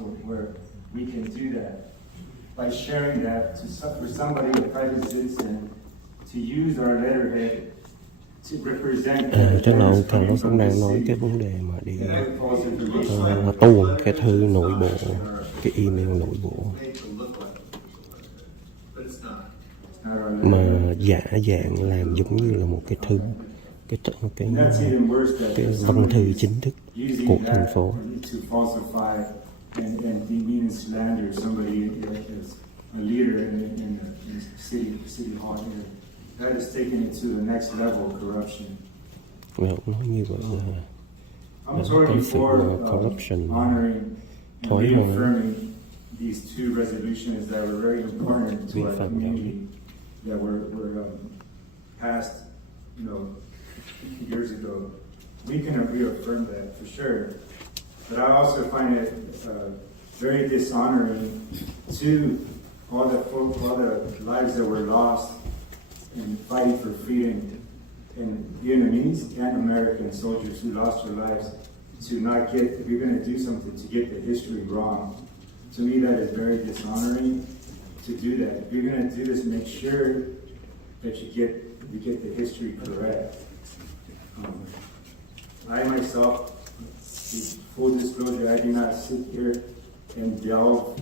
council where we can do that by sharing that for somebody, a private citizen, to use our letterhead to represent. Chắc là ông Carlos cũng đang nói cái vấn đề mà đi tuồn cái thư nội bộ, cái email nội bộ mà giả dạng làm giống như là một cái thư, cái văn thư chính thức của thành phố. And demean and slander somebody as a leader in the city hall here. That is taking it to the next level of corruption. Well, nói như vậy là cái sự corruption honoring and reaffirming these two resolutions that were very important to our community that were passed, years ago. We can reaffirm that for sure. But I also find it very dishonoring to all the lives that were lost in fighting for freedom, and Vietnamese and American soldiers who lost their lives, to not get, if you're going to do something, to get the history wrong. To me, that is very dishonoring to do that. If you're going to do this, make sure that you get the history correct. I myself, full disclosure, I do not sit here and delve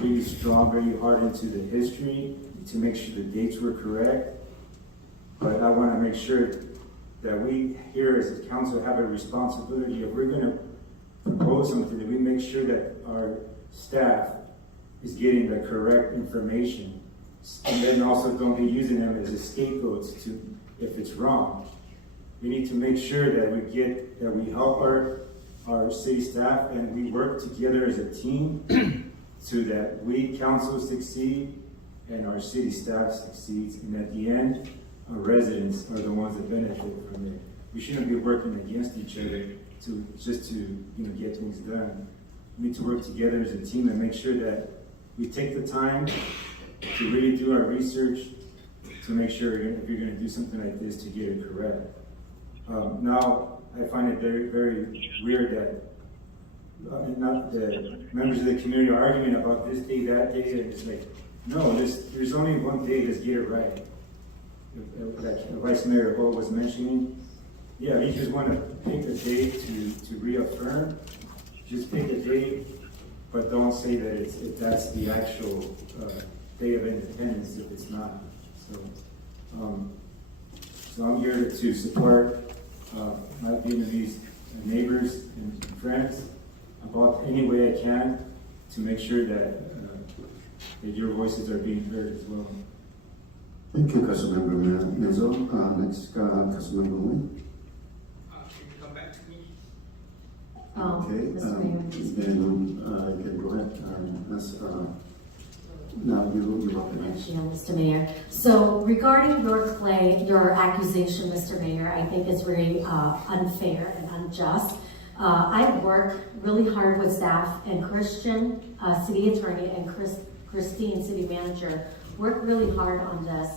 really strong, very hard into the history to make sure the dates were correct. But I want to make sure that we here as a council have a responsibility. If we're going to propose something, that we make sure that our staff is getting the correct information, and then also don't be using them as scapegoats if it's wrong. We need to make sure that we help our city staff and we work together as a team so that we council succeed and our city staff succeeds, and at the end, our residents are the ones that benefit from it. We shouldn't be working against each other to get things done. We need to work together as a team and make sure that we take the time to really do our research to make sure if you're going to do something like this, to get it correct. Now, I find it very, very weird that not the members of the community are arguing about this day, that day, and it's like, no, there's only one day. Let's get it right. Like Vice Mayor Ho was mentioning, yeah, you just want to pick a day to reaffirm. Just pick a day, but don't say that that's the actual day of independence if it's not. So I'm here to support my Vietnamese neighbors and friends about any way I can to make sure that your voices are being heard as well. Thank you, Councilmember Menzo. Next, Councilmember Nguyen. Can you come back to me? Okay, then you can go ahead. Now you recognize. Mr. Mayor. So regarding your accusation, Mr. Mayor, I think it's very unfair and unjust. I work really hard with staff, and Christian, city attorney, and Christine, city manager, work really hard on this.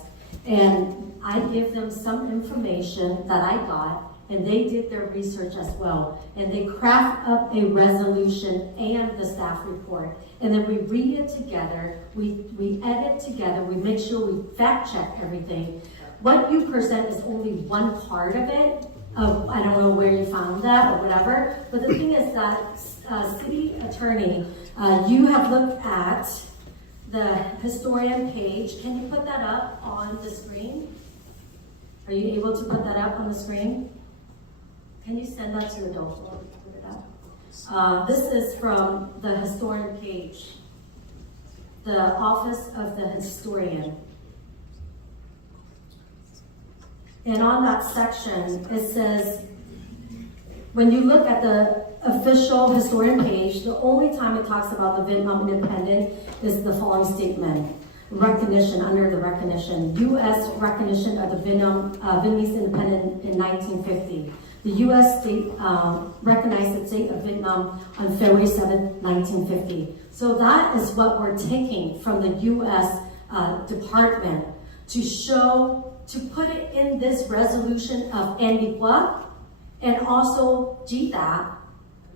And I give them some information that I got, and they did their research as well. And they craft up a resolution and the staff report. And then we read it together, we edit together, we make sure we fact check everything. What you present is only one part of it. I don't know where you found that or whatever. But the thing is that, city attorney, you have looked at the historian page. Can you put that up on the screen? Are you able to put that up on the screen? Can you send that to Adolfo? Put it up. This is from the historian page, the Office of the Historian. And on that section, it says, when you look at the official historian page, the only time it talks about the Vietnam independence is the following statement. Recognition, under the recognition, U.S. recognition of the Vietnamese independence in 1950. The U.S. state recognized the state of Vietnam on February 7, 1950. So that is what we're taking from the U.S. Department to show, to put it in this resolution of Nghi Quyê and also GDA,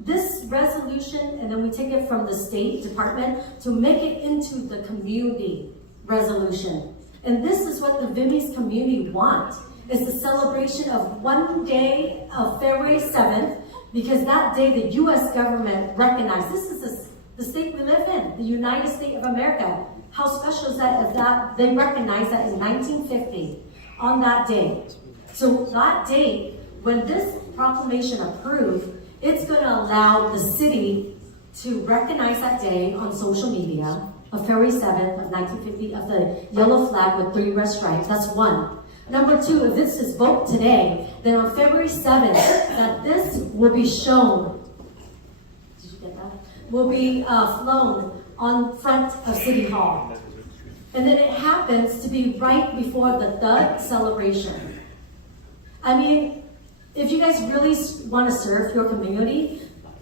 this resolution, and then we take it from the State Department to make it into the community resolution. And this is what the Vietnamese community want, is the celebration of one day of February 7th, because that day the U.S. government recognized, this is the state we live in, the United States of America. How special is that if that they recognized that in 1950 on that day. So that date, when this proclamation approved, it's going to allow the city to recognize that day on social media of February 7th of 1950 of the yellow flag with 3 red stripes. That's one. Number 2, if this is voted today, then on February 7th, that this will be shown, did you get that? Will be flown on front of City Hall. And then it happens to be right before the third celebration. I mean, if you guys really want to serve your community,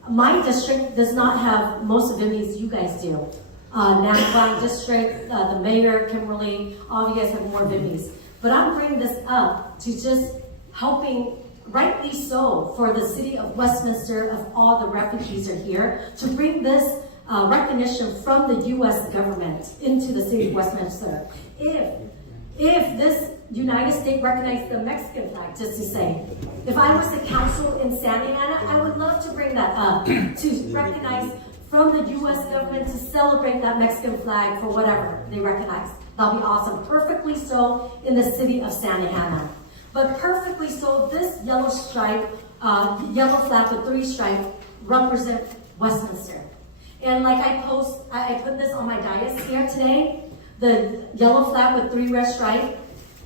my district does not have most of Vietnamese, you guys do. Nam Quang district, the mayor, Kimberly, all of you guys have more Vietnamese. But I'm bringing this up to just helping, rightly so, for the city of Westminster, of all the refugees are here, to bring this recognition from the U.S. government into the city of Westminster. If this United States recognized the Mexican flag, just to say, if I was the council in Santa Ana, I would love to bring that up, to recognize from the U.S. government to celebrate that Mexican flag for whatever they recognize. That'll be awesome. Perfectly so in the city of Santa Ana. But perfectly so, this yellow stripe, yellow flag with 3 stripes represent Westminster. And like I put this on my dais here today, the yellow flag with 3 red stripes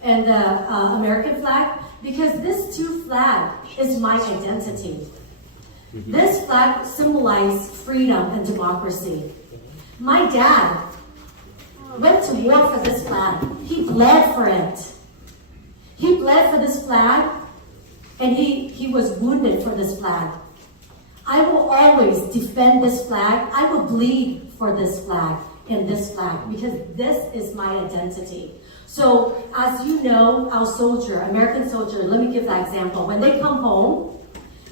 and the American flag, because this 2 flag is my identity. This flag symbolizes freedom and democracy. My dad went to war for this flag. He bled for it. He bled for this flag, and he was wounded for this flag. I will always defend this flag. I will bleed for this flag and this flag, because this is my identity. So, as you know, our soldier, American soldier, let me give that example. When they come home,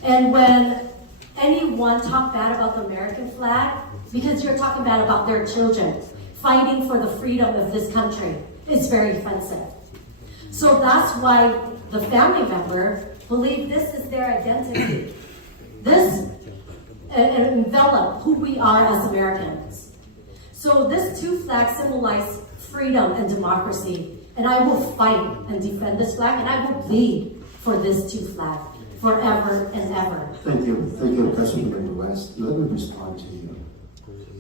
and when anyone talk bad about the American flag, because you're talking bad about their children, fighting for the freedom of this country, it's very offensive. So that's why the family member believe this is their identity. This envelop who we are as Americans. So this 2 flags symbolize freedom and democracy, and I will fight and defend this flag, and I will bleed for this 2 flag forever and ever. Thank you, Councilman West. Let me respond to you.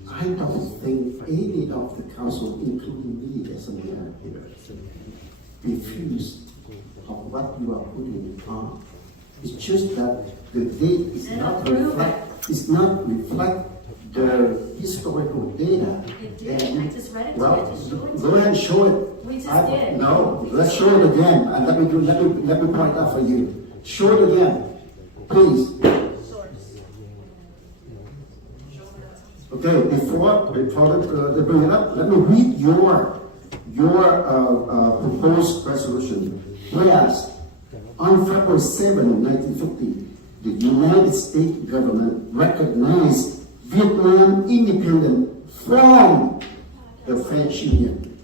I don't think any of the council, including me as a mayor here, refuse of what you are putting on. It's just that the date is not reflect the historical data. It did. I just read it to Well, you. I just showed it to go you. ahead and show it. We just did. No, let's show it again, and let me point out for you. Show it again, please. Okay, before they bring it up, let me read your proposed resolution. Whereas, on February 7, 1950, the United States government recognized Vietnam independent from the French Union,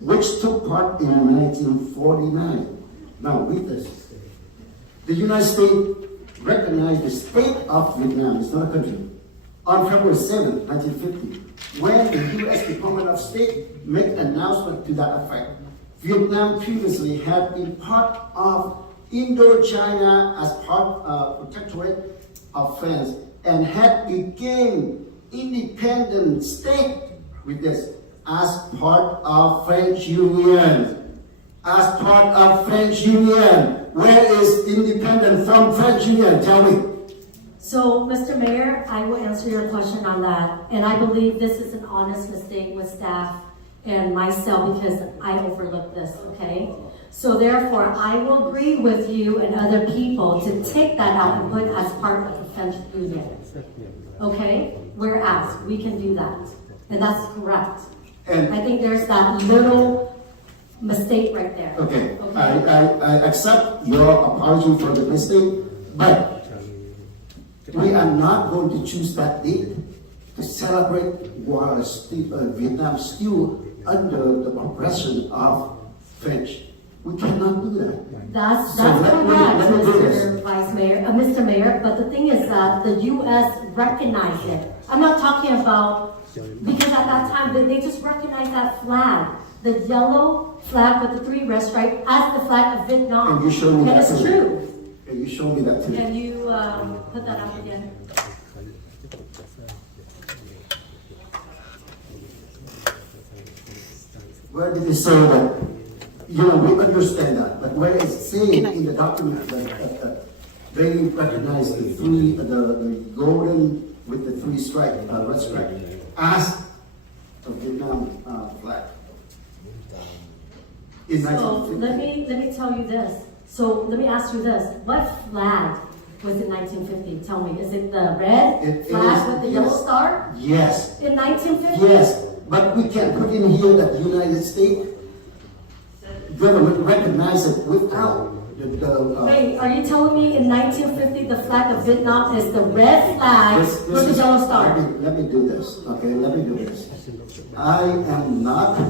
which took part in 1949. Now, read this. The United States recognized the state of Vietnam, it's not a country, on February 7, 1950, when the U.S. Department of State made an announcement to that effect. Vietnam previously had been part of Indochina as part of protectorate of France and had become independent state with this as part of French Union. As part of French Union. Where is independent from French Union? Tell me. So, Mr. Mayor, I will answer your question on that. And I believe this is an honest mistake with staff and myself because I overlooked this, okay? So therefore, I will agree with you and other people to take that out and put as part of the French Union, okay? Whereas, we can do that. And that's correct. And I think there's that little mistake right there. okay. I accept your apology for the mistake, but We are not going to choose that date to celebrate while Vietnam still under the oppression of French. We cannot do that. That's So let me do correct, this. Mr. Mayor. But the thing is that the U.S. recognized it. I'm not talking about, because at that time they just recognized that flag, the yellow flag with the 3 red stripes, as the flag of Vietnam. And you show me And that it's too. true. Can you show me that too? Can you put that up again? Where did it say that? We understand that, but where it's saying in the document that they recognize the golden with the 3 stripe, red stripe, as a Vietnam flag. In So 1950. let me tell you this. So let me ask you this. What flag was in 1950? Tell me. Is it the red It flag is, with the yes. yellow star? Yes, In 1950? yes, but we can put in here that the United States government recognizes it without the Wait, are you telling me in 1950 the flag of Vietnam is the red flag with the yellow star? Let me do this, okay? Let me do this. I am not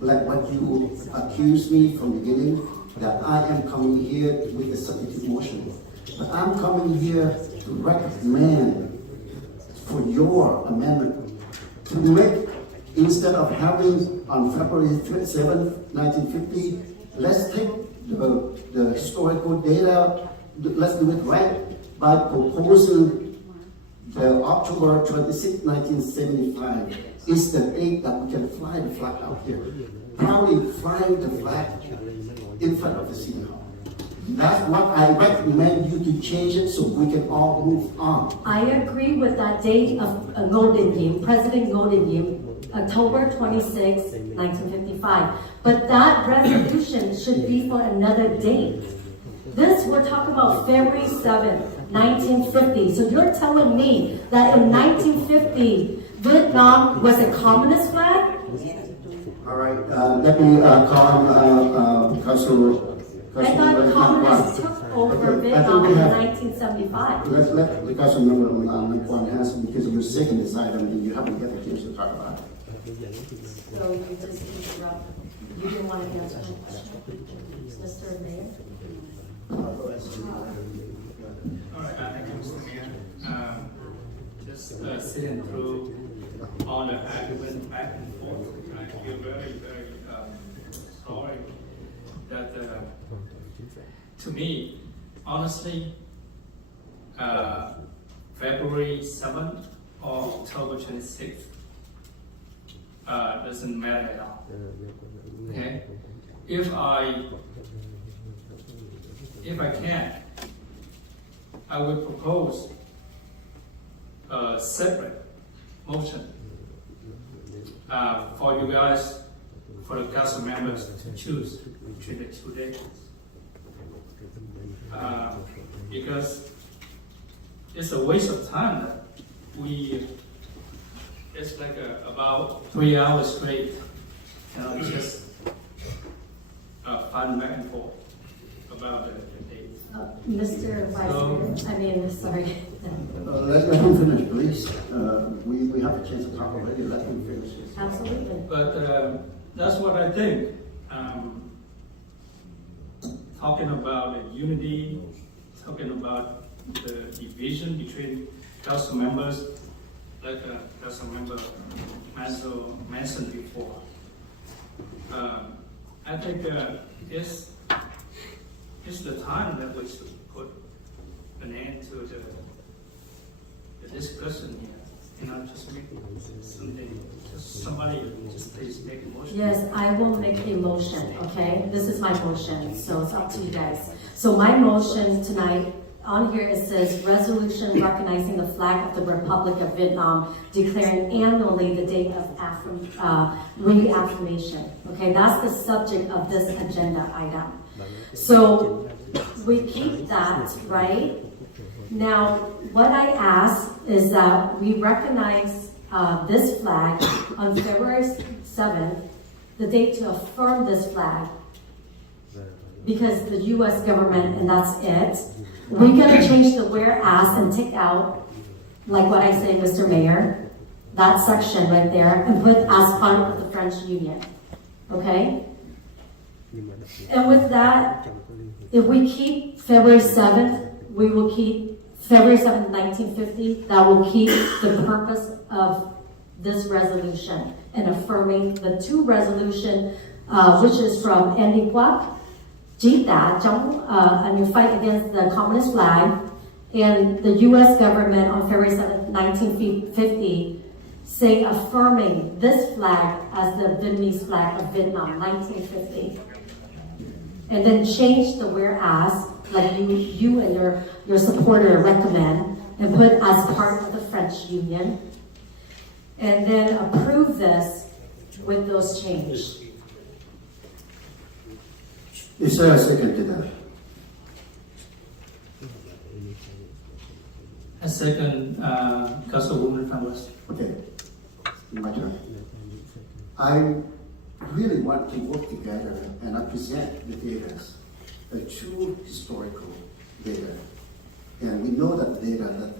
like what you accused me from the beginning, that I am coming here with a substitute motion. But I'm coming here to recommend for your amendment to make, instead of having on February 7th, 1950, let's take the historical data, let's do it right by proposing the October 26, 1975 is the date that we can fly the flag out here. Proudly flying the flag in front of the City Hall. That's what I recommend you to change it so we can all move on. I agree with that date of Golden Year, President Golden Year, October 26, 1955. But that resolution should be for another date. This, we're talking about February 7th, 1950. So you're telling me that in 1950, Vietnam was a communist flag? All right, let me call Council. I thought communists took over Vietnam in 1975. Let the council member one answer because you're second this item and you haven't got a chance to talk about it. So you just interrupt. You didn't want to answer my question, Mr. Mayor? All right, thank you, Mr. Mayor. Just sitting through all the argument back and forth, I feel very, very sorry that to me, honestly, February 7th or October 26th doesn't matter at all. Okay? If I can, I will propose a separate motion for you guys, for the council members to choose between the 2 days. Because it's a waste of time that it's like about 3 hours straight, just fun back and forth about the dates. Mr. Vice Mayor, sorry. Let him finish, please. We have a chance to talk already. Let him finish. Absolutely. But that's what I think. Talking about the unity, talking about the division between council members, like council member mentioned before. I think it's the time that we should put an end to the discussion here. Just make something, somebody just please make a motion. Yes, I will make a motion, okay? This is my motion, so it's up to you guys. So my motion tonight, on here it says, resolution recognizing the flag of the Republic of Vietnam, declaring annually the date of reaffirmation. Okay, that's the subject of this agenda item. So we keep that, right? Now, what I ask is that we recognize this flag on February 7th, the date to affirm this flag because the U.S. government, and that's it. We're gonna change the whereas and take out, like what I say, Mr. Mayor, that section right there, and put as part of the French Union, okay? And with that, if we keep February 7th, we will keep February 7th, 1950, that will keep the purpose of this resolution and affirming the two resolution, which is from Andy Kwok, Jita, and you fight against the communist flag, and the U.S. government on February 7th, 1950, say affirming this flag as the Vietnamese flag of Vietnam, 1950. And then change the whereas, like you and your supporter recommend, and put as part of the French Union. And then approve this with those changes. Is there a second to that? A second, Councilwoman from West. Okay, my turn. I really want to work together and I present the data, a true historical data. And we know that data that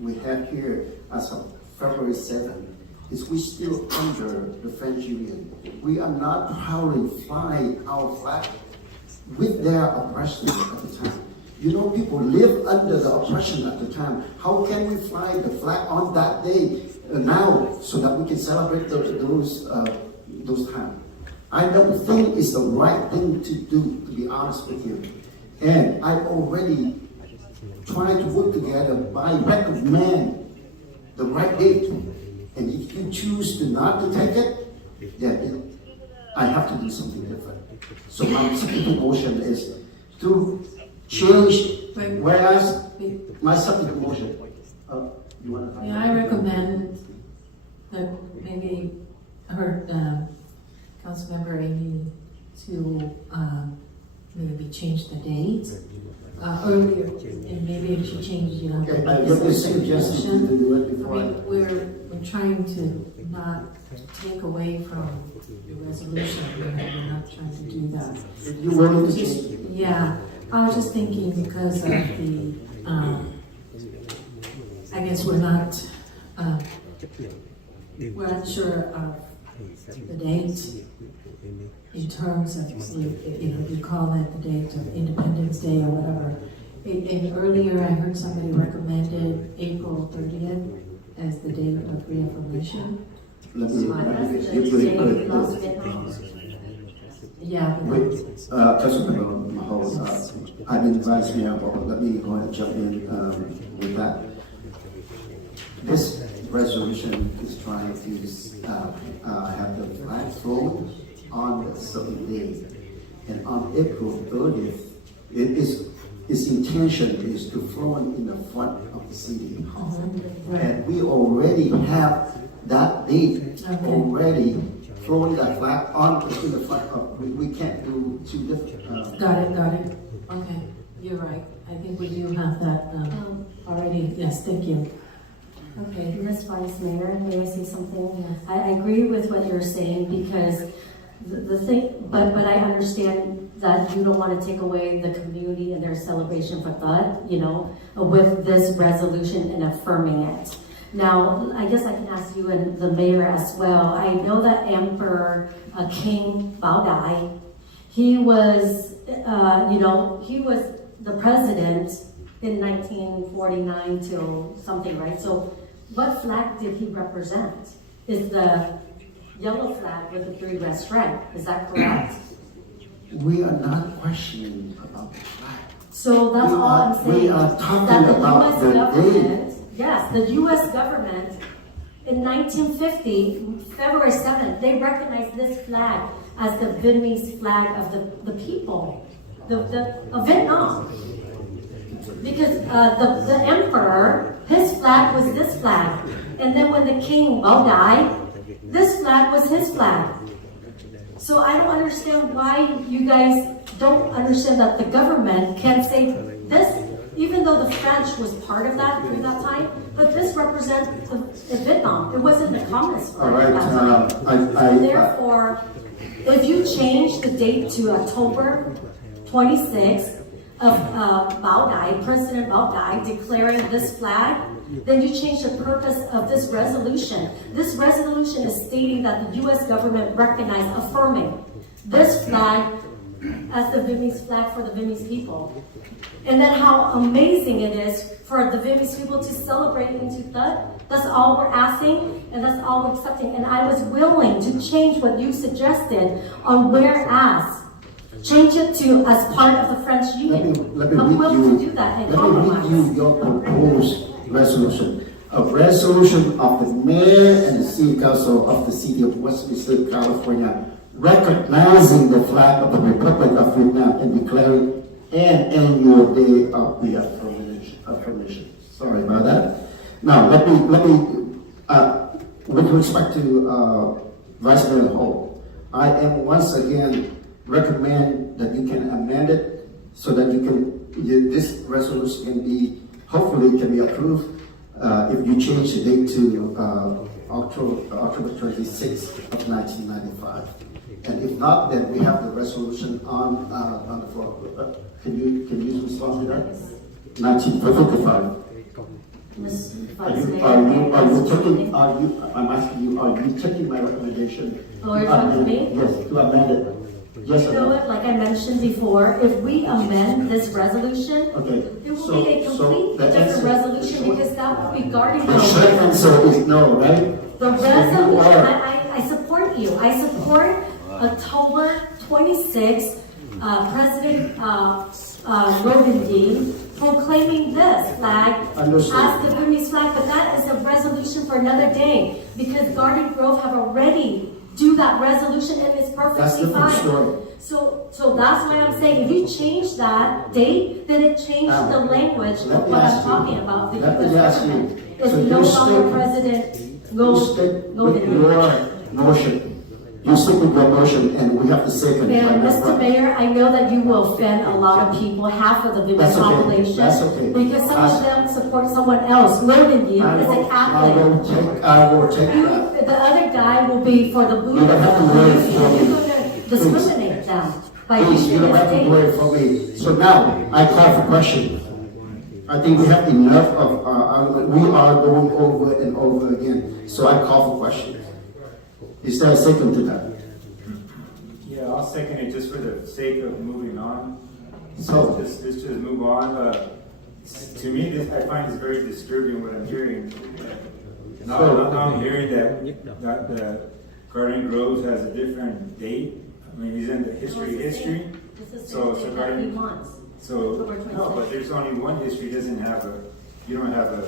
we have here as of February 7th is we still under the French Union. We are not proudly flying our flag with their oppression at the time. You know, people live under the oppression at the time. How can we fly the flag on that day now so that we can celebrate those times? I don't think it's the right thing to do, to be honest with you. And I already tried to work together by recommend the right date. And if you choose to not to take it, then I have to do something different. So my substitute motion is to change, whereas my substitute motion, you want to? Yeah, I recommend that maybe I heard Councilmember Amy to maybe change the date earlier, and maybe if she changed, Okay, the you're suggesting to do it before. I mean, we're trying to not take away from the resolution. We're not trying to do that. You willing to change? Yeah, I was just thinking because of the, I guess we're not sure of the date in terms of, you call it the date of Independence Day or whatever. And earlier I heard somebody recommended April 30th as the date of reaffirmation. Let me Yeah, but Councilmember Mahal, I've been advised here, but let me go ahead and jump in with that. This resolution is trying to have the flag flown on a certain day. And on April 30th, its intention is to flow in the front of the city. And we already have that date already throwing that flag in the front of, we can't do two different. Got it. Okay, you're right. I think we do have that already. Yes, thank you. Okay, Ms. Vice Mayor, may I say something? Yes. I agree with what you're saying because the thing, but I understand that you don't want to take away the community and their celebration for that, with this resolution and affirming it. Now, I guess I can ask you and the mayor as well. I know that Emperor King Bao Dai, he was, he was the president in 1949 till something, right? So what flag did he represent? Is the yellow flag with the 3 red stripe, is that correct? We are not questioning about the flag. So that's all I'm saying. We are talking that the about US the government, date. yes, the US government in 1950, February 7th, they recognized this flag as the Vietnamese flag of the people, of Vietnam. Because the emperor, his flag was this flag. And then when the king Bao died, this flag was his flag. So I don't understand why you guys don't understand that the government can say this, even though the French was part of that during that time, but this represents Vietnam. It wasn't the communist flag at that time. Therefore, if you change the date to October 26 of Bao Dai, President Bao Dai declaring this flag, then you change the purpose of this resolution. This resolution is stating that the U.S. government recognized, affirming this flag as the Vietnamese flag for the Vietnamese people. And then how amazing it is for the Vietnamese people to celebrate into that. That's all we're asking, and that's all we're accepting. And I was willing to change what you suggested on whereas. Change it to as part of the French Union. Let me I'm read willing to you, do that and let me read compromise. you your proposed resolution. A resolution of the mayor and the city council of the city of Westminster, California, recognizing the flag of the Republic of Vietnam and declaring an annual day of the affirmation. Sorry about that. Now, let me with respect to Vice Mayor Ho, I am once again recommend that you can amend it so that this resolution can be, hopefully can be approved if you change the date to October 26th of 1995. And if not, then we have the resolution on the floor. Can you respond to that? 1955. Ms. Are Vice you Mayor, taking, I'm asking you, are you taking my recommendation? Oh, you're talking to me? Yes, to amend it. Yes or You know no? what, like I mentioned before, if we amend this resolution, Okay. it will be a So completely the different answer- resolution because that will be guarding The short the answer is no, right? resolution. I support you. I support October 26th, President Logan Dean proclaiming this flag Understood. as the Vietnamese flag, but that is a resolution for another day because Garden Grove have already do that resolution and it's That's perfectly different fine. story. So that's why I'm saying if you change that date, then it changed Now, the language let of me what ask I'm you- talking about. The let me US ask you, government is so no you longer stick- President You stick with Logan. your motion. You stick with your motion and we have the second. And Mr. Mayor, I know that you will offend a lot of people, half of the Vietnamese That's okay. population. That's okay. Because some of them support someone else. Logan Dean is a Catholic. I will take You, that. the other guy will be for the You Buddhist. don't have to worry for me. You're going to discriminate them by Please, you using don't this have to date. worry for me. So now, I call for question. I think we have enough of argument. We are going over and over again. So I call for question. Is there a second to that? Yeah, I'll second it just for the sake of moving on. So- Let's just move on. To me, I find this very disturbing what I'm hearing. Now I'm hearing that the Garden Grove has a different date. I mean, isn't the history? It's the So same thing that he wants. So, October no, 26th. but there's only one history, it doesn't have you don't have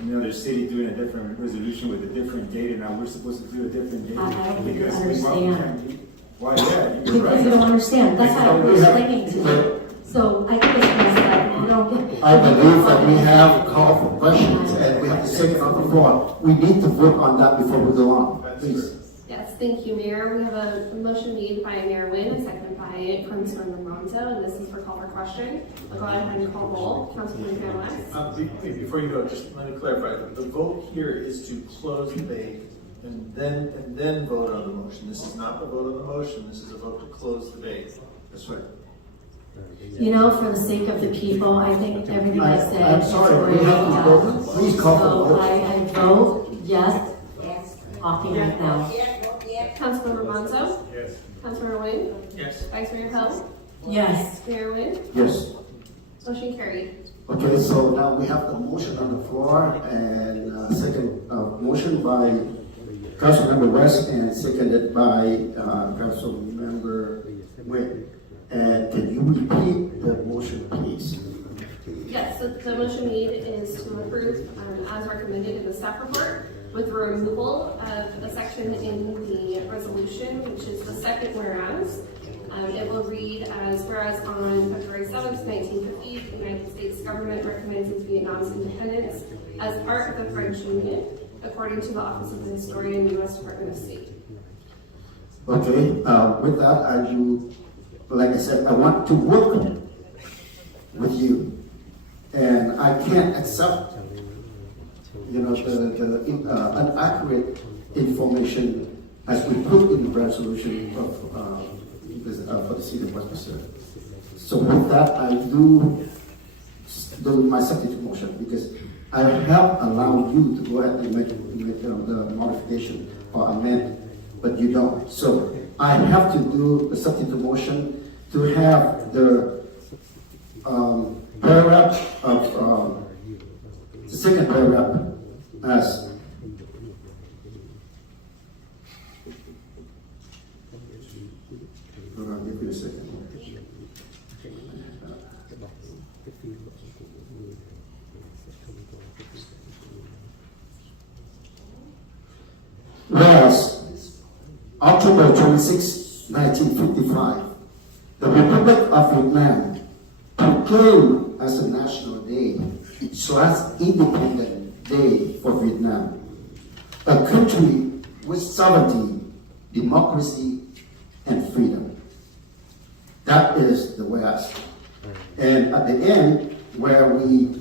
another city doing a different resolution with a different date, and now we're supposed to do a different date. I don't think you Because understand. Why, yeah, you're Because you right. don't understand. That's how I'm We have- explaining to you. So I think it's messed up. You don't get. I believe that we have called for questions and we have the second on the floor. We need to vote on that before we go on. Please. Yes, thank you, Mayor. We have a motion made by Mayor Nguyen and seconded by Councilman Ramonto, and this is for call for question. I'll go ahead and call roll. Councilman Canales? Before you go, just let me clarify. The vote here is to close the debate and then vote on the motion. This is not the vote on the motion. This is a vote to close the debate. That's right. You know, for the sake of the people, I think everything I said. I'm is sorry, already we have to done. vote. Please call for the So vote. I vote yes, talking right now. Councilman Ramonto? Yes. Councilman Nguyen? Yes. Vice Mayor Hill? Yes. Mayor Nguyen? Yes. Motion carried. Okay, so now we have the motion on the floor and second motion by Councilmember West and seconded by Councilmember Nguyen. And can you repeat the motion, please? Yes, so the motion made is to approve as recommended in the staff report with the removal of a section in the resolution, which is the second whereas. It will read as whereas on February 7th, 1950, the United States government recognizes Vietnam's independence as part of the French Union, according to the Office of the Historian, U.S. Department of State. Okay, with that, like I said, I want to work with you. And I can't accept, the inaccurate information as we put in the resolution of for the city of Westminster. So with that, I do my substitute motion because I have allowed you to go ahead and make the modification or amend, but you don't. So I have to do the substitute motion to have the paragraph of the second paragraph as hold on, give me a second. Whereas October 26, 1955, the Republic of Vietnam proclaimed as a national day / independent day for Vietnam, a country with sovereignty, democracy, and freedom. That is the West. And at the end, where we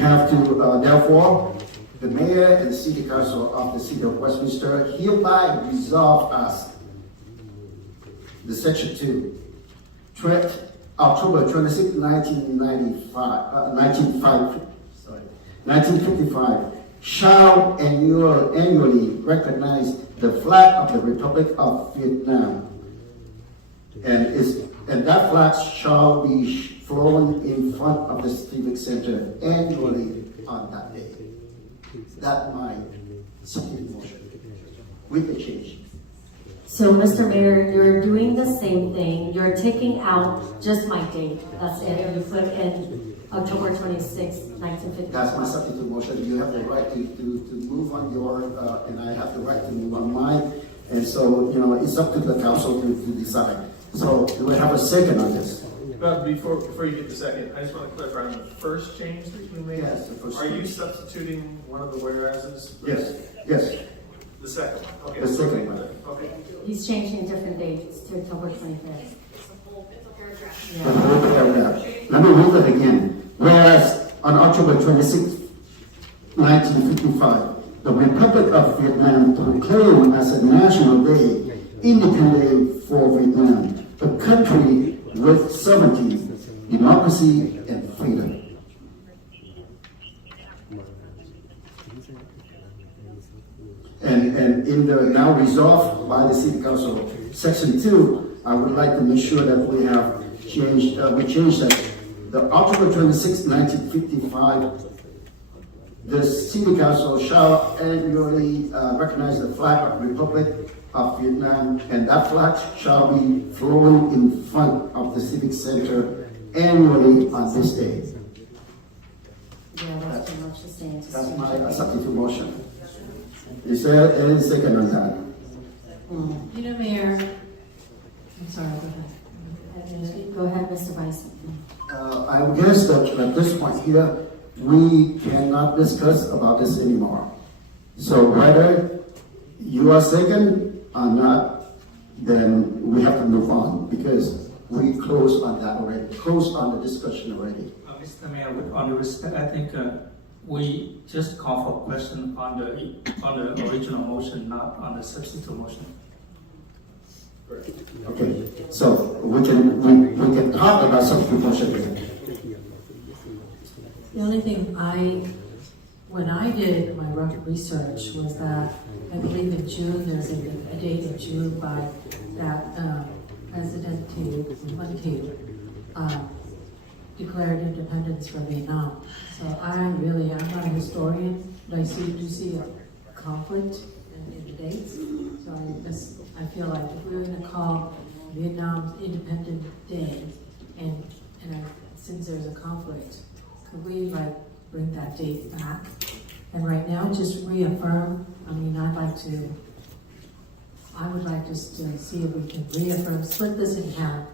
have to, therefore, the mayor and city council of the city of Westminster hereby resolve as the section 2, October 26, 1955, shall annually recognize the flag of the Republic of Vietnam, and that flag shall be flown in front of the Civic Center annually on that day. That's my substitute motion with the change. So, Mr. Mayor, you're doing the same thing. You're taking out just my date. That's it. You put in October 26, 1950. That's my substitute motion. You have the right to move on your, and I have the right to move on mine. And so, it's up to the council to decide. So, do we have a second on this? But before you get the second, I just want to clarify on the first change that you made. Yes, the first Are you change. substituting one of the whereases? Yes. The second one. Okay. The second one. Okay. He's changing different dates to October 25th. It's a paragraph. The whole paragraph. Let me read it again. Whereas on October 26, 1955, the Republic of Vietnam proclaimed as a national day, independent for Vietnam, a country with sovereignty, democracy, and freedom. And in the now resolved by the City Council, Section 2, I would like to make sure that we have changed, we changed that the October 26, 1955, the City Council shall annually recognize the flag of the Republic of Vietnam, and that flag shall be flown in front of the Civic Center annually on this day. Yeah, that's pretty much the same. That's my substitute motion. Is there any second on that? Mayor, I'm sorry, go ahead. Go ahead, Mr. Vice. I guess that at this point here, we cannot discuss about this anymore. So whether you are second or not, then we have to move on because we closed on that already, closed on the discussion already. Mr. Mayor, with all due respect, I think we just call for question on the original motion, not on the substitute motion. Okay, so we can talk about substitute motion here. The only thing when I did my rough research was that I believe in June, there's a date in June by that President Nguyen declared independence from Vietnam. So I'm not a historian, but I do see a conflict in the dates. So I feel like if we were going to call Vietnam's Independence Day, and since there's a conflict, could we bring that date back? And right now, just reaffirm. I would like just to see if we can reaffirm, split this in half,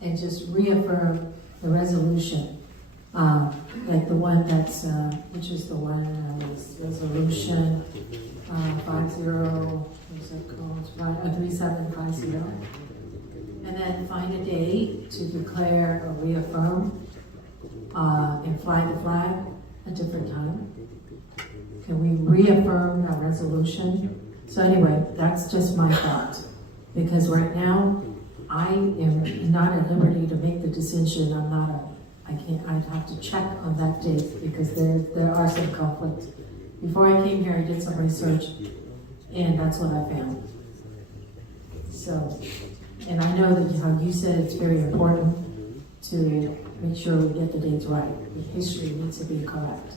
and just reaffirm the resolution, like the one that's, which is the one was resolution 3750, and then find a day to declare or reaffirm and fly the flag a different time. Can we reaffirm that resolution? So anyway, that's just my thought, because right now I am not at liberty to make the decision. I'd have to check on that date because there are some conflicts. Before I came here, I did some research and that's what I found. So, and I know that how you said it's very important to make sure we get the dates right. The history needs to be correct.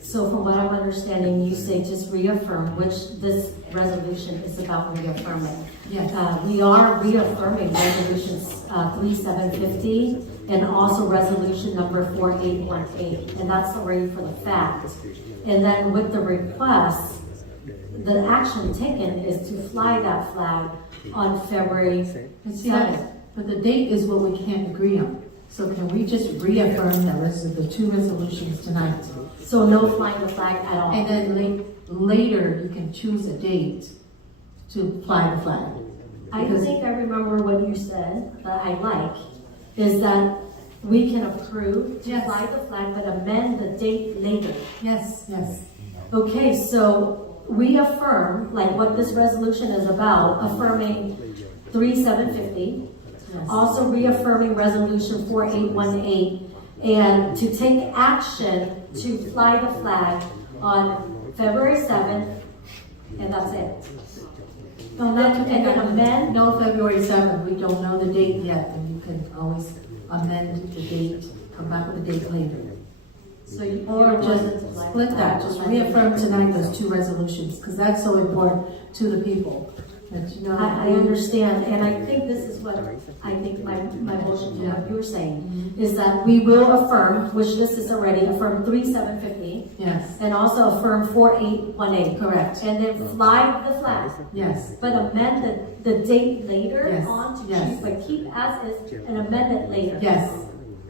So from what I'm understanding, you say just reaffirm, which this resolution is about reaffirming. Yes. We are reaffirming resolutions 3750 and also resolution number 4818, and that's already for the fact. And then with the request, the action taken is to fly that flag on February 7th. But the date is what we can't agree on. So can we just reaffirm the two resolutions tonight? So no flying the flag at all. And then later you can choose a date to fly the flag. I think I remember what you said that I like, is that we can approve to fly the flag, but amend the date later. Yes, yes. Okay, so we affirm, like what this resolution is about, affirming 3750, also reaffirming resolution 4818, and to take action to fly the flag on February 7th, and that's it. No, not to And then amend. No, February 7th, we don't know the date yet, and you can always amend the date, come back with a date later. So you Or just split that, just reaffirm tonight those two resolutions, because that's so important to the people. That you know. I understand, and I think this is what I think my motion to what you're saying, is that we will affirm, which this is already, affirm 3750, Yes, and also affirm 4818. correct. And then fly the flag, Yes, but amend the date later Yes, on to yes. choose, but keep as is and amend it later. yes.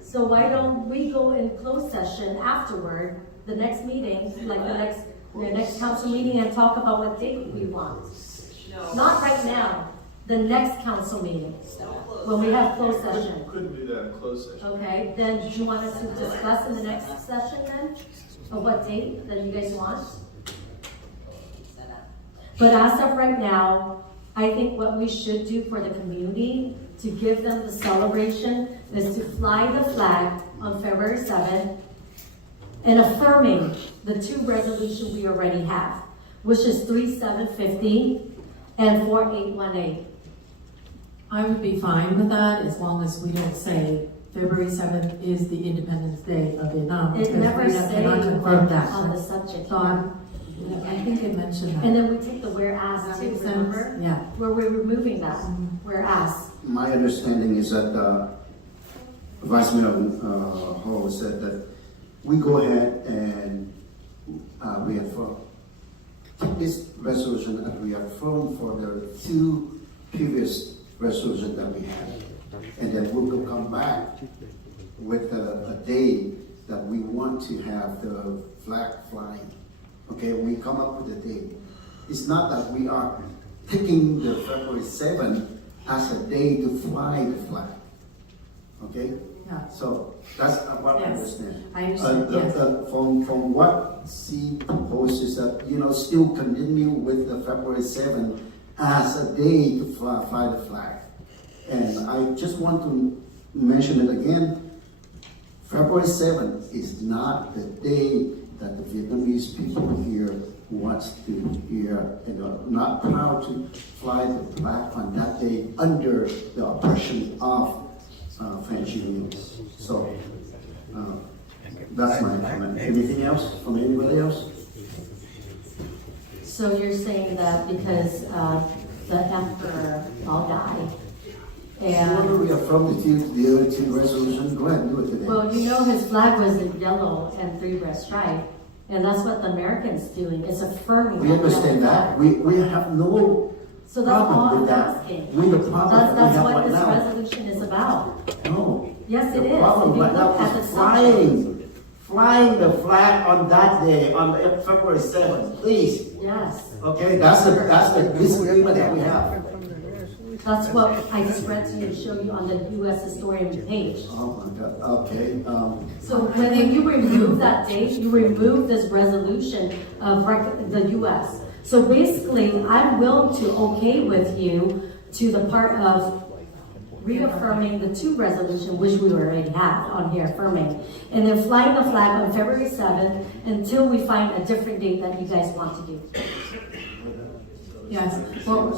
So why don't we go in closed session afterward, the next meeting, like the next council meeting, and talk about what date we want? Not right now, the next council meeting, when we have closed session. Couldn't do that in closed session. Okay, then do you want us to discuss in the next session then, of what date that you guys want? But as of right now, I think what we should do for the community, to give them the celebration, is to fly the flag on February 7th and affirming the two resolutions we already have, which is 3750 and 4818. I would be fine with that as long as we don't say February 7th is the Independence Day of Vietnam. It because never we say cannot confirm that. on the subject. So I think it mentioned that. And then we take the whereas Does that too, make sense? remember? Yeah. Where we're removing that, whereas. My understanding is that Vice Mayor Hall said that we go ahead and reaffirm. Take this resolution and reaffirm for the two previous resolutions that we had. And then we'll come back with a day that we want to have the flag flying. Okay, we come up with a date. It's not that we are picking the February 7th as a day to fly the flag. Okay? Yeah. So that's what I Yes, understand. I understand, yes. From what C proposes that, still continue with the February 7th as a day to fly the flag. And I just want to mention it again. February 7th is not the day that the Vietnamese people here wants to hear and are not proud to fly the flag on that day under the oppression of French unions. So that's my comment. Anything else from anybody else? So you're saying that because the emperor all died, You want to and, reaffirm the other two resolutions? Go ahead and do it today. well, his flag was a yellow and three-breast stripe, and that's what the American's doing, it's affirming. We understand that. We have no So that's all problem I'm with that. asking. With the problem that we That's have what right this now. resolution is about. No. Yes, it The is. problem If you right now look at the is subject. flying the flag on that day, on February 7th, please. Yes, Okay, that's the disagreement that we have. that's what I just read to you, show you on the U.S. historian page. Oh my God, okay, So when you remove that date, you remove this resolution of the U.S. So basically, I'm willing to okay with you to the part of reaffirming the two resolution, which we already have on here, affirming, and then flying the flag on February 7th until we find a different date that you guys want to do. Yes, well,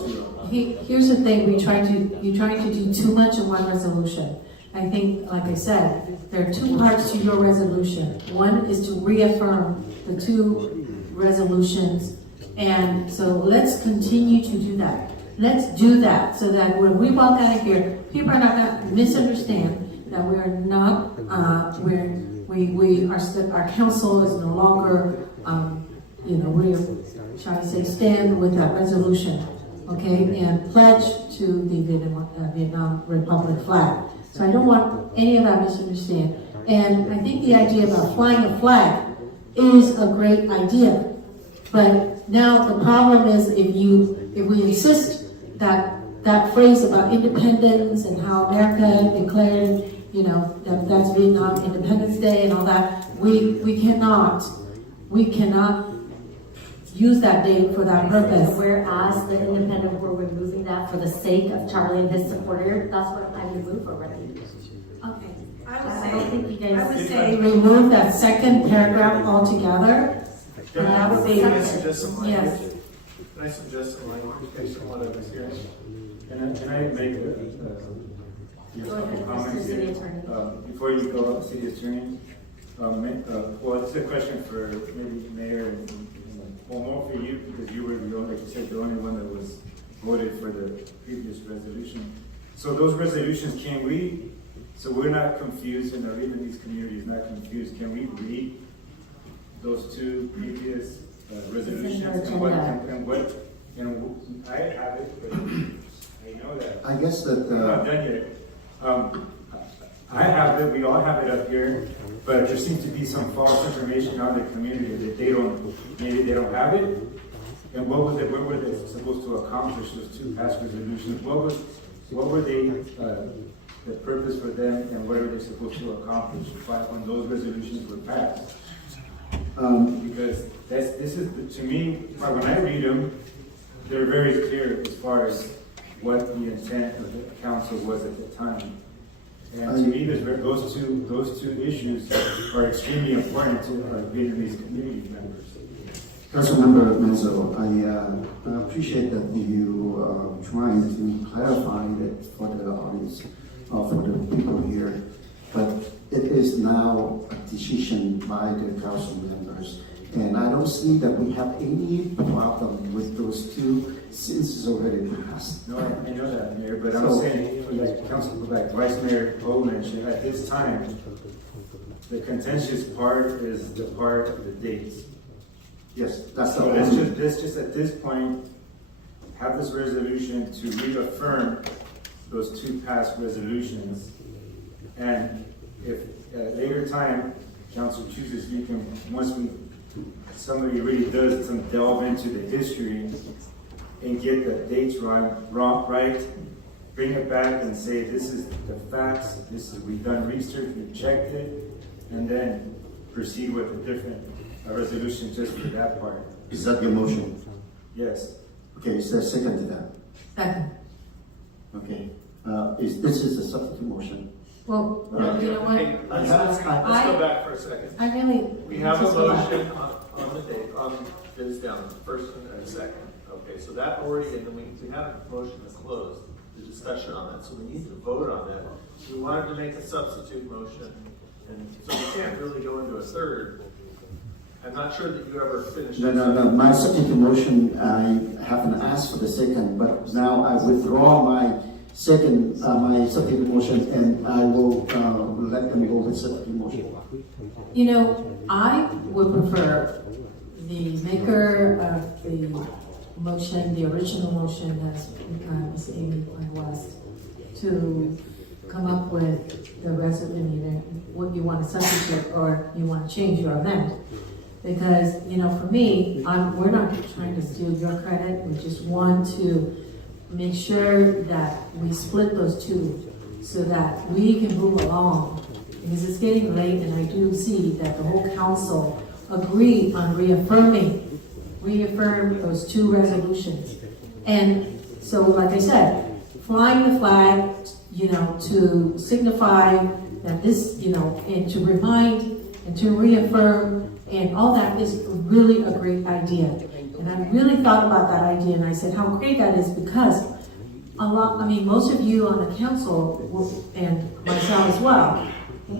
here's the thing, you're trying to do too much in one resolution. I think, like I said, there are two parts to your resolution. One is to reaffirm the two resolutions, and so let's continue to do that. Let's do that so that when we walk out of here, people are not going to misunderstand that we're not, our council is no longer, we're trying to say stand with that resolution, okay, and pledge to the Vietnam Republic flag. So I don't want any of that misunderstand. And I think the idea about flying a flag is a great idea. But now the problem is if we insist that phrase about independence and how America declared, that's Vietnam Independence Day and all that, we cannot use that date for that purpose. Whereas the independent were removing that for the sake of Charlie and his supporter, that's what I would move already. Okay, I don't think you guys. I would say remove that second paragraph altogether. Can that would be- can I suggest some language? Yes. Can I suggest some language based on what I was hearing? Can I make a Go ahead, comment Mr. City here? Attorney. Before you go up, City Attorney, well, it's a question for maybe Mayor and well, more for you because you were the only, like you said, the only one that was voted for the previous resolution. So those resolutions, so we're not confused and the Vietnamese community is not confused, can we read those two previous resolutions and I have it, but I know that. I guess that, I'm not done yet. I have it, we all have it up here, but there seems to be some false information out in the community that maybe they don't have it. And what were they supposed to accomplish, those two past resolutions? What were they, the purpose for them and what are they supposed to accomplish when those resolutions were passed? Because to me, when I read them, they're very clear as far as what the intent of the council was at the time. And to me, those two issues are extremely important to our Vietnamese community members. Councilmember Menzo, I appreciate that you are trying to clarify it for the audience, for the people here. But it is now a decision by the council members. And I don't see that we have any problem with those two since it's already passed. No, I know that, Mayor, but I'm saying, like Vice Mayor O mentioned, at this time, the contentious part is the part of the dates. Yes, that's the So only. let's just at this point, have this resolution to reaffirm those two past resolutions. And if at a later time, council chooses, you can, somebody really does some delve into the history and get the dates right, bring it back and say, this is the facts, we've done research, we've checked it, and then proceed with a different resolution just for that part. Is that your motion? Yes. Okay, is there a second to that? Second. Okay, this is a substitute motion. Well, you know Hey, what? let's go back for a second. I really. We have a just go back. motion on the date, is down, first and second. Okay, so that already, and then we had a motion to close the discussion on that, so we need to vote on that. We wanted to make a substitute motion, and so we can't really go into a third. I'm not sure that you ever finished. No. My substitute motion, I haven't asked for the second, but now I withdraw my second, my substitute motion, and I will let them go with substitute motion. You know, I would prefer the maker of the motion, the original motion, as Ms. Amy West, to come up with the resolution, either what you want to substitute or you want to change your amend. Because, for me, we're not trying to steal your credit. We just want to make sure that we split those two so that we can move along. Because it's getting late, and I do see that the whole council agreed on reaffirming reaffirm those two resolutions. And so, like I said, flying the flag, you know, to signify that this, you know, and to remind and to reaffirm and all that is really a great idea. And I really thought about that idea and I said how great that is because most of you on the council and myself as well,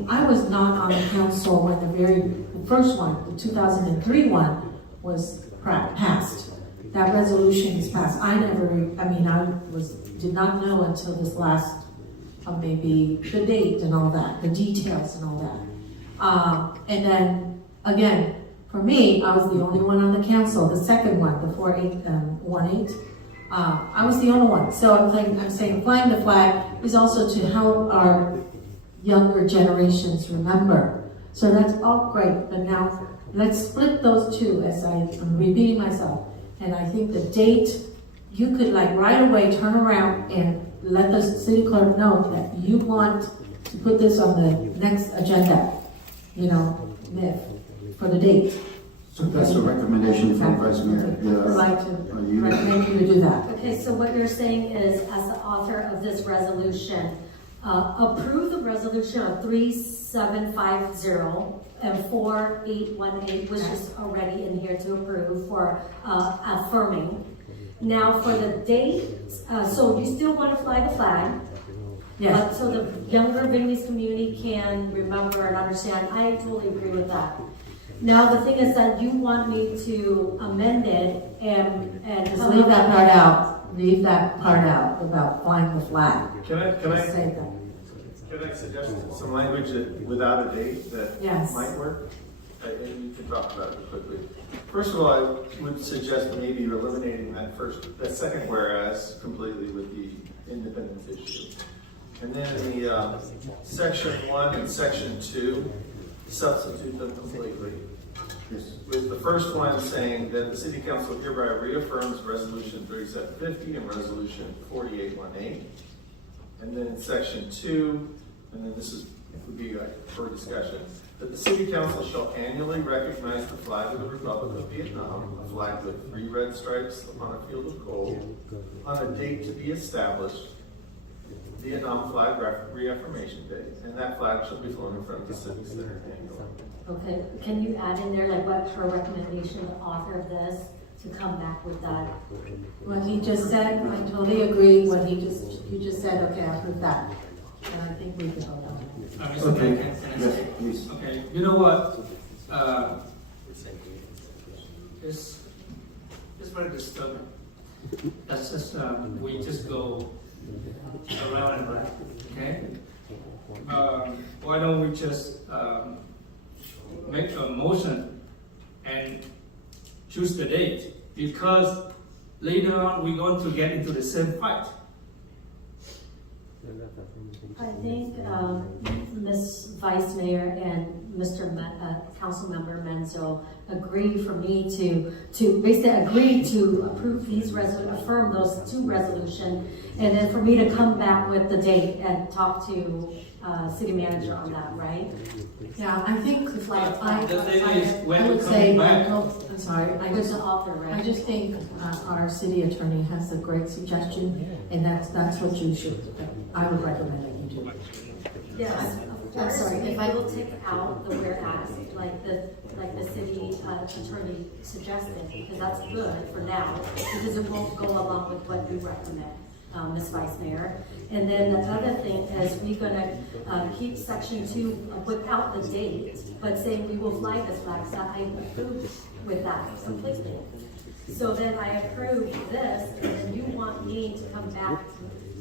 I was not on the council when the first one, the 2003 one, was passed. That resolution is passed. I did not know until this last, maybe the date and all that, the details and all that. And then, again, for me, I was the only one on the council, the second one, the 4818. I was the only one. So I'm saying flying the flag is also to help our younger generations remember. So that's all great, but now let's split those two as I'm repeating myself. And I think the date, you could like right away turn around and let the city clerk know that you want to put this on the next agenda, you know, for the date. So that's a recommendation from Vice Mayor. I'd like to recommend you to do that. Okay, so what you're saying is, as the author of this resolution, approve the resolution of 3750 and 4818, which is already in here to approve for affirming. Now for the date, so you still want to fly the flag? Yes. So the younger Vietnamese community can remember and understand. I totally agree with that. Now the thing is that you want me to amend it and Just leave that part out. Leave that part out about flying the flag. Can I Say that. Can I suggest some language that, without a date that Yes. might work? And you can talk about it quickly. First of all, I would suggest maybe eliminating that second whereas completely with the independence issue. And then in the section 1 and section 2, substitute them completely. With the first one saying that the City Council hereby reaffirms Resolution 3750 and Resolution 4818. And then in section 2, and then this would be like for discussion, that the City Council shall annually recognize the flag of the Republic of Vietnam, a flag with 3 red stripes upon a field of gold, on a date to be established, Vietnam Flag Reaffirmation Day, and that flag shall be flown in front of the Civic Center annually. Okay, can you add in there like what her recommendation, the author of this, to come back with that? What he just said, I totally agree. You just said, okay, I approve that. And I think we can vote on it. Okay. Can I Yes, say? please. Okay, you know what? It's very disturbing. That's just, we just go around and around, okay? Why don't we just make a motion and choose the date? Because later on, we're going to get into the same fight. I think Ms. Vice Mayor and Mr. Council Member Menzo agreed for me to basically agree to approve these affirm those 2 resolutions, and then for me to come back with the date and talk to City Manager on that, right? Yeah, I think Like, The thing is, I when would we say, come back, I'm sorry, I Who's the author, I right? just think our city attorney has a great suggestion, and that's what you should, I would recommend that you do. Yes, I'm sorry, if I will take out the whereas, like the city attorney suggested, because that's good for now, because it won't go along with what you recommend, Ms. Vice Mayor. And then the other thing is we're gonna keep section 2 without the date, but saying we will fly this flag, so I approve with that completely. So then I approve this, and then you want me to come back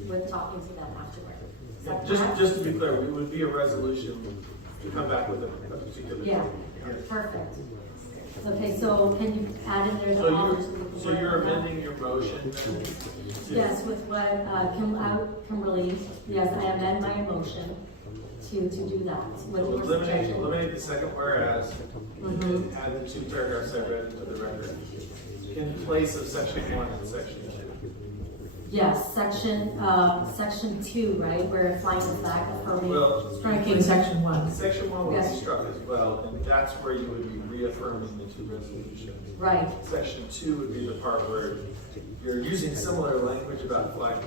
with talking to them afterwards. Is that correct? Just to be clear, it would be a resolution to come back with a particular. Yeah, perfect. Okay, so can you add in there the authors? So you're amending your motion then? Yes, with what Kimberly, yes, I amend my motion to do that. With So your suggestion. eliminate the second whereas, and Mhm. then add the 2 paragraphs I read into the record in place of section 1 and section 2. Yes, section 2, right, where flying the flag affirming. Well, Striking section 1. Section 1 would be Yes. struck as well, and that's where you would be reaffirming the two resolutions. Right, Section 2 would be the part where you're using similar language about flag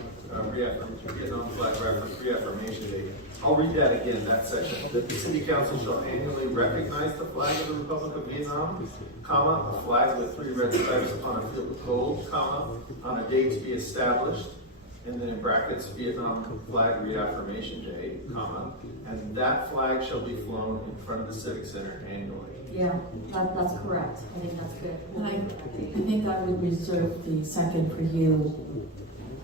Vietnam flag reaffirmation day. I'll read that again, that section. That the city council shall annually recognize the flag of the Republic of Vietnam, comma, a flag with 3 red stripes upon a field of gold, comma, on a day to be established, and then in brackets, Vietnam flag reaffirmation day, comma, and that flag shall be flown in front of the Civic Center annually. yeah, that's correct. I think that's good. And I think I would reserve the second for you.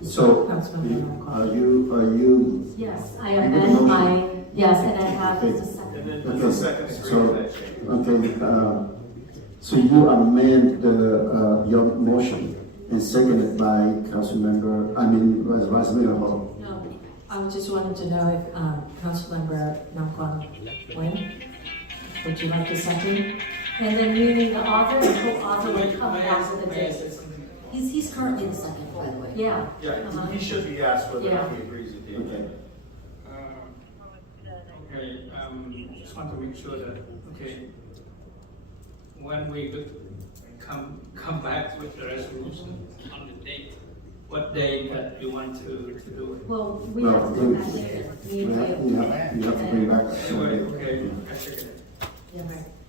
So, Councilmember are you, Yes, I You made a amend motion. my, yes, and I have Okay. just a And second. then the second agree with that change. okay, so you amend your motion and seconded by Vice Mayor Hall. No, I just wanted to know if Councilmember Nam Quang Nguyen, would you like to second? And then meaning the author and co-author will come back with a May I date. say something? He's currently the second, by the way. Yeah. Yeah, Uh-huh. he should be asked whether or not Yeah. he agrees with the Okay. amendment. Okay, just want to make sure that, okay, when we come back with the resolution on the date, what day that you want to do it? Well, we No, have to do that later. Me You and have, Jay. you have to bring back. Anyway, okay, I second it. Yes.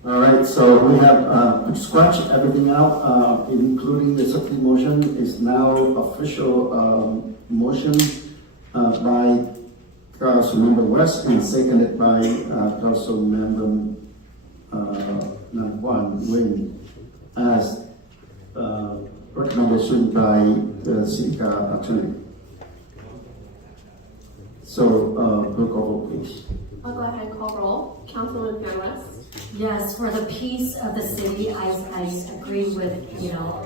All right, so we have scratched everything out, including the substitute motion is now official motion by Councilmember West and seconded by Councilmember Nam Quang Nguyen as recommendation by the city attorney. So, roll call, please. I'll go ahead and call roll. Councilman Van West, Yes, for the peace of the city, I agree with,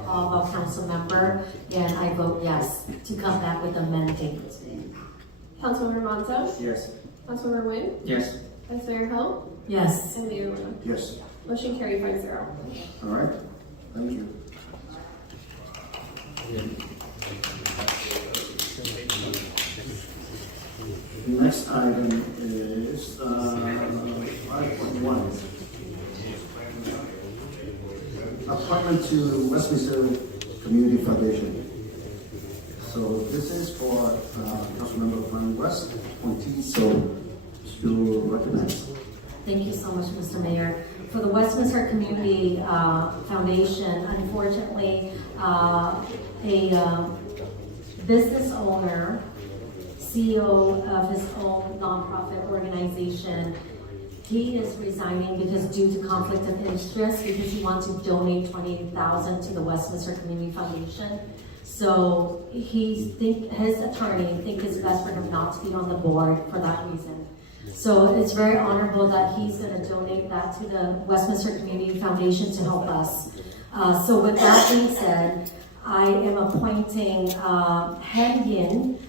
all of our council member, and I vote yes to come back with amending. Councilmember Monzo, Yes. Councilmember Nguyen, Yes. Vice Mayor Hill, Yes. and Mayor Luna. Yes. Motion carried 5-0. All right, thank you. The next item is 5.1. Appointment to Westminster Community Foundation. So this is for Councilmember Van West, appointee, so to recognize. Thank you so much, Mr. Mayor. For the Westminster Community Foundation, unfortunately, a business owner, CEO of his own nonprofit organization, he is resigning because due to conflict of interest, because he wants to donate $28,000 to the Westminster Community Foundation. So his attorney think it's best for him not to be on the board for that reason. So it's very honorable that he's going to donate that to the Westminster Community Foundation to help us. So with that being said, I am appointing Han Yin.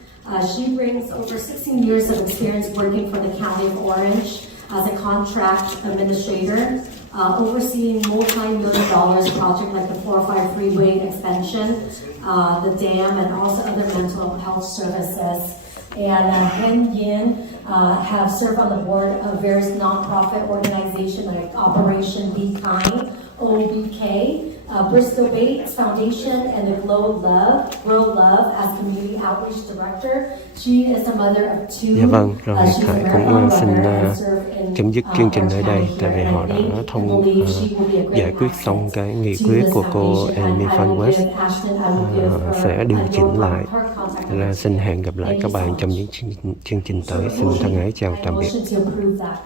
She brings over 16 years of experience working for the County of Orange as a contract administrator, overseeing multi-million dollars projects like the 405 freeway expansion, the dam, and also other mental health services. And Han Yin have served on the board of various nonprofit organizations like Operation Be Kind, OBK, Bristol Bates Foundation, and the Grow Love as Community Outreach Director. She is a mother of 2. Dạ vâng, rồi She's a Khải marathon cũng xin runner and served in, chấm dứt chương trình ở đây our tại vì county họ here. And đã I believe she will be a great giải quyết xong asset cái nghị to quyết this của cô foundation. Amy And I Van will West. give Ashton, I will give her, Sẽ điều chỉnh lại. her contact Là number. xin hẹn gặp lại các bạn trong những chương trình tới. Xin thân ái chào tạm biệt. Motion to approve that.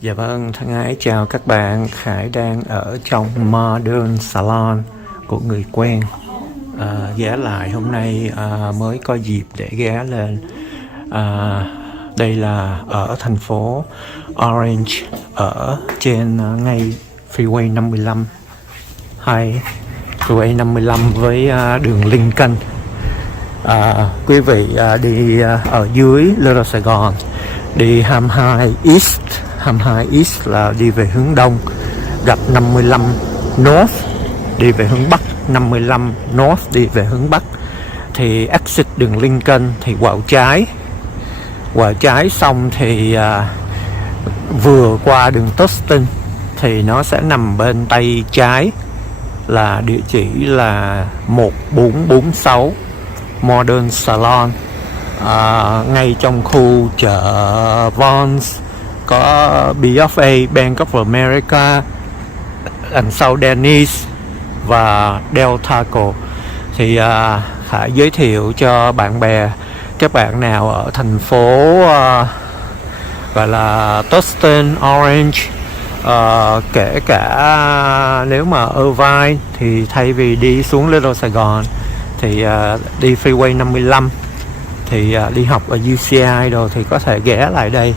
Dạ vâng, thân ái chào các bạn. Khải đang ở trong Modern Salon của người quen. Ghé lại hôm nay mới có dịp để ghé lên. Đây là ở thành phố Orange, ở trên ngay Freeway 55 hay Freeway 55 với đường Lincoln. Quý vị đi ở dưới Little Sài Gòn, đi 22 East. 22 East là đi về hướng đông, gặp 55 North đi về hướng bắc, 55 North đi về hướng bắc. Thì exit đường Lincoln thì quẹo trái xong thì vừa qua đường Tustin thì nó sẽ nằm bên tay trái, là địa chỉ là 1446 Modern Salon, ngay trong khu chợ Vons, có BFA, Bank of America, đằng sau Denny's và Del Taco. Thì Khải giới thiệu cho bạn bè, các bạn nào ở thành phố gọi là Tustin, Orange, kể cả nếu mà Irvine thì thay vì đi xuống Little Sài Gòn thì đi Freeway 55 thì đi học ở UCI rồi thì có thể ghé lại đây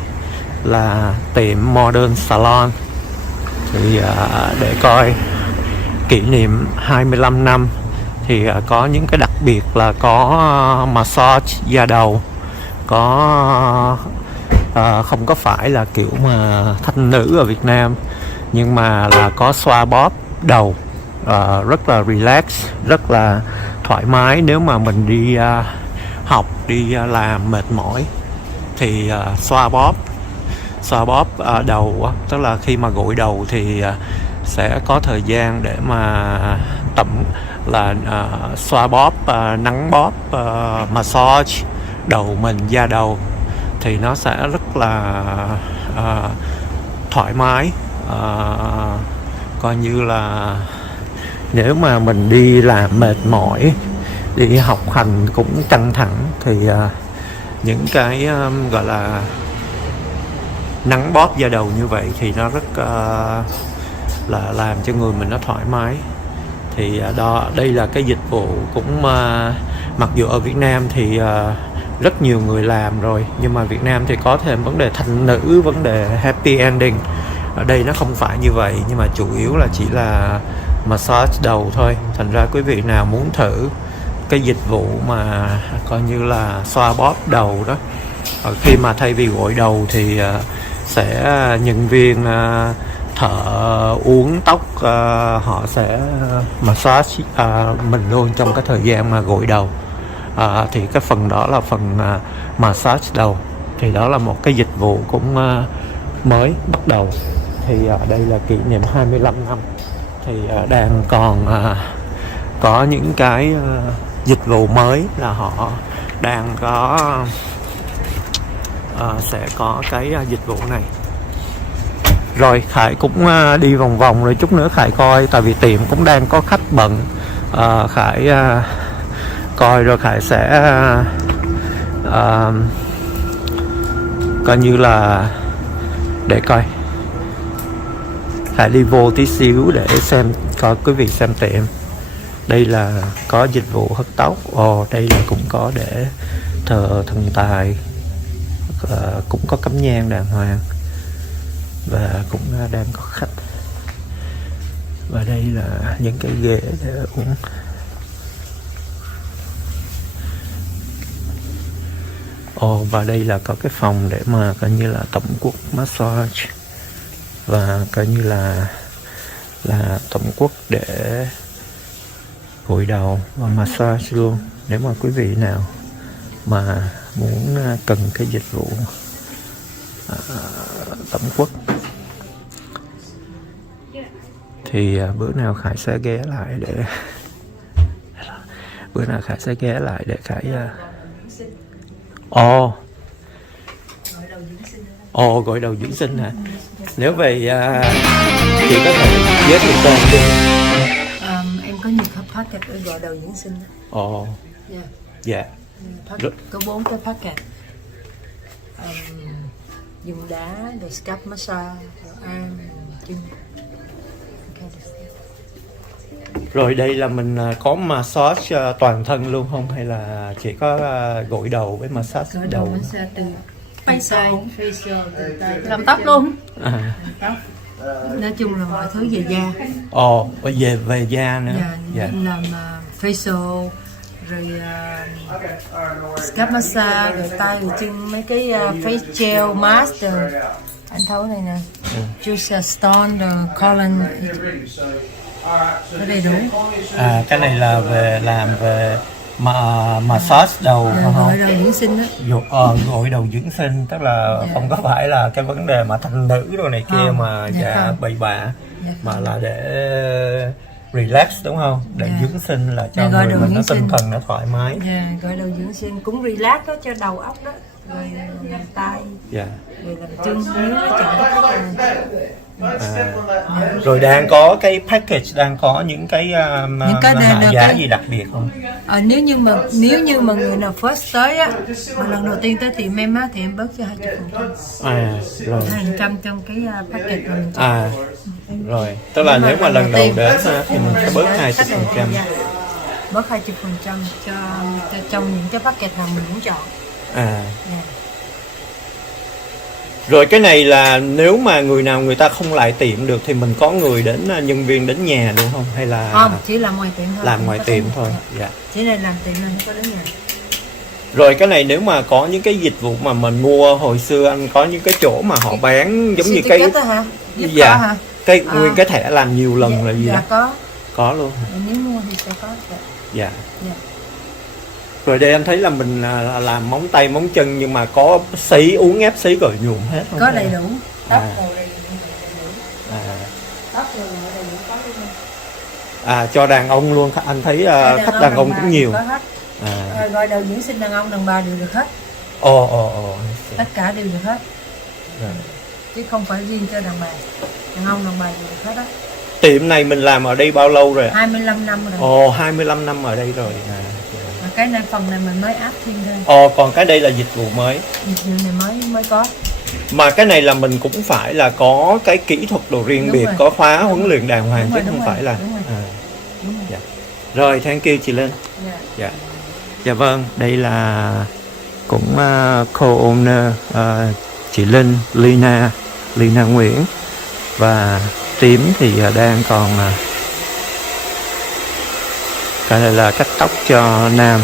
là tiệm Modern Salon thì để coi kỷ niệm 25 năm thì có những cái đặc biệt là có massage da đầu, có không có phải là kiểu mà thanh nữ ở Việt Nam, nhưng mà là có xoa bóp đầu, rất là relax, rất là thoải mái. Nếu mà mình đi học, đi làm mệt mỏi thì xoa bóp đầu, tức là khi mà gội đầu thì sẽ có thời gian để mà xoa bóp, nắng bóp, massage đầu mình, da đầu thì nó sẽ rất là thoải mái. Coi như là nếu mà mình đi làm mệt mỏi, đi học hành cũng căng thẳng thì những cái gọi là nắng bóp da đầu như vậy thì nó rất là làm cho người mình nó thoải mái. Thì đây là cái dịch vụ cũng mặc dù ở Việt Nam thì rất nhiều người làm rồi, nhưng mà Việt Nam thì có thêm vấn đề thanh nữ, vấn đề happy ending. Ở đây nó không phải như vậy, nhưng mà chủ yếu là chỉ là massage đầu thôi. Thành ra quý vị nào muốn thử cái dịch vụ mà coi như là xoa bóp đầu đó, khi mà thay vì gội đầu thì sẽ nhân viên thợ uốn tóc họ sẽ massage mình luôn trong cái thời gian mà gội đầu. Thì cái phần đó là phần massage đầu, thì đó là một cái dịch vụ cũng mới bắt đầu. Thì đây là kỷ niệm 25 năm thì đang còn có những cái dịch vụ mới, là họ đang có sẽ có cái dịch vụ này. Rồi Khải cũng đi vòng vòng rồi, chút nữa Khải coi, tại vì tiệm cũng đang có khách bận. Khải coi rồi Khải sẽ coi như là để coi, Khải đi vô tí xíu để xem, coi quý vị xem tiệm. Đây là có dịch vụ hớt tóc. Đây là cũng có để thờ thần tài, cũng có cắm nhang đàng hoàng và cũng đang có khách. Và đây là những cái ghế để uống. Và đây là có cái phòng để mà coi như là tổng quốc massage, và coi như là tổng quốc để gội đầu và massage luôn. Nếu mà quý vị nào mà muốn cần cái dịch vụ tổng quốc thì bữa nào Khải sẽ ghé lại để Khải gội đầu dưỡng sinh hả? Nếu về chị có thể giới thiệu tên đi. Em có nhiều packet để gọi đầu dưỡng sinh. Dạ. Có 4 cái packet. Dùng đá, rồi scalp massage, rồi arm, chân. Rồi đây là mình có massage toàn thân luôn không, hay là chỉ có gội đầu với massage đầu? Massage từ facial từ tay. Làm tóc luôn. Tóc. Nói chung là mọi thứ về da. Ồ, về da nữa. Dạ. Làm facial, rồi scalp massage, rồi tay, rồi chân, mấy cái face gel, mask, rồi anh thấu này nè, juice stone, rồi colon, nó đầy đủ. Cái này là về làm về massage đầu, Gội đầu dưỡng sinh đó. gội đầu dưỡng sinh, tức là không có phải là cái vấn đề mà thanh nữ đồ này kia mà bậy bạ, mà là để relax đúng không? Để dưỡng sinh là cho người mình nó tinh thần nó thoải mái. Gội đầu dưỡng sinh cũng relax đó, cho đầu óc đó, rồi làm tay, rồi làm chân, nếu nó chọn rồi đang có cái package, đang có những cái hạ giá gì đặc biệt không? Nếu như mà người nào first tới á, mà lần đầu tiên tới tiệm em á, thì em bớt cho 20%. Rồi. 2% trong cái package mà mình chọn. Rồi, tức là nếu mà lần đầu đến thì mình sẽ bớt 20%. Bớt 20% cho trong những cái package nào mình muốn chọn. Rồi cái này là nếu mà người nào người ta không lại tiệm được thì mình có người đến, nhân viên đến nhà đúng không? Hay là không, chỉ làm ngoài tiệm thôi. Làm ngoài tiệm thôi. Chỉ là làm tiệm nên không có đến nhà. Rồi cái này nếu mà có những cái dịch vụ mà mình mua hồi xưa, anh có những cái chỗ mà họ bán giống như cái hả? Hả? Cái nguyên cái thẻ làm nhiều lần là gì đó? Có luôn. Nếu mua thì sẽ có. Dạ. Rồi đây anh thấy là mình làm móng tay móng chân nhưng mà có sấy, uống ép sấy gội nhuộm hết không? Có đầy đủ. Tóc đồ đầy đủ. Tóc đồ đầy đủ có luôn. Cho đàn ông luôn, anh thấy khách đàn ông cũng nhiều. Có hết. Gọi đầu dưỡng sinh đàn ông đàn bà đều được hết. Tất cả đều được hết. Chứ không phải riêng cho đàn bà. Đàn ông đàn bà đều được hết đó. Tiệm này mình làm ở đây bao lâu rồi? 25 năm rồi. 25 năm ở đây rồi. Cái này phần này mình mới áp thêm thôi. Còn cái đây là dịch vụ mới. Dịch vụ này mới có. Mà cái này là mình cũng phải là có cái kỹ thuật đồ riêng biệt, có khóa huấn luyện đàng hoàng chứ không phải là. Rồi, thank you chị Linh. Dạ vâng, đây là cũng co-owner chị Linh, Lina Nguyễn, và Tím thì đang còn cái này là cắt tóc cho nam.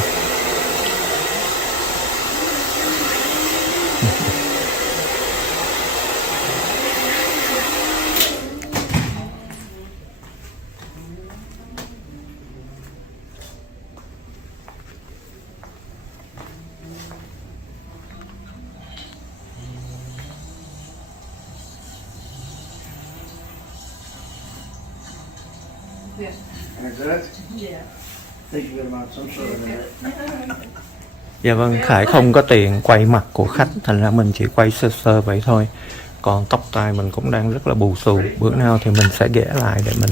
Dạ vâng, Khải không có tiền quay mặt của khách, thành ra mình chỉ quay sơ sơ vậy thôi. Còn tóc tai mình cũng đang rất là bù xù, bữa nào thì mình sẽ ghé lại để mình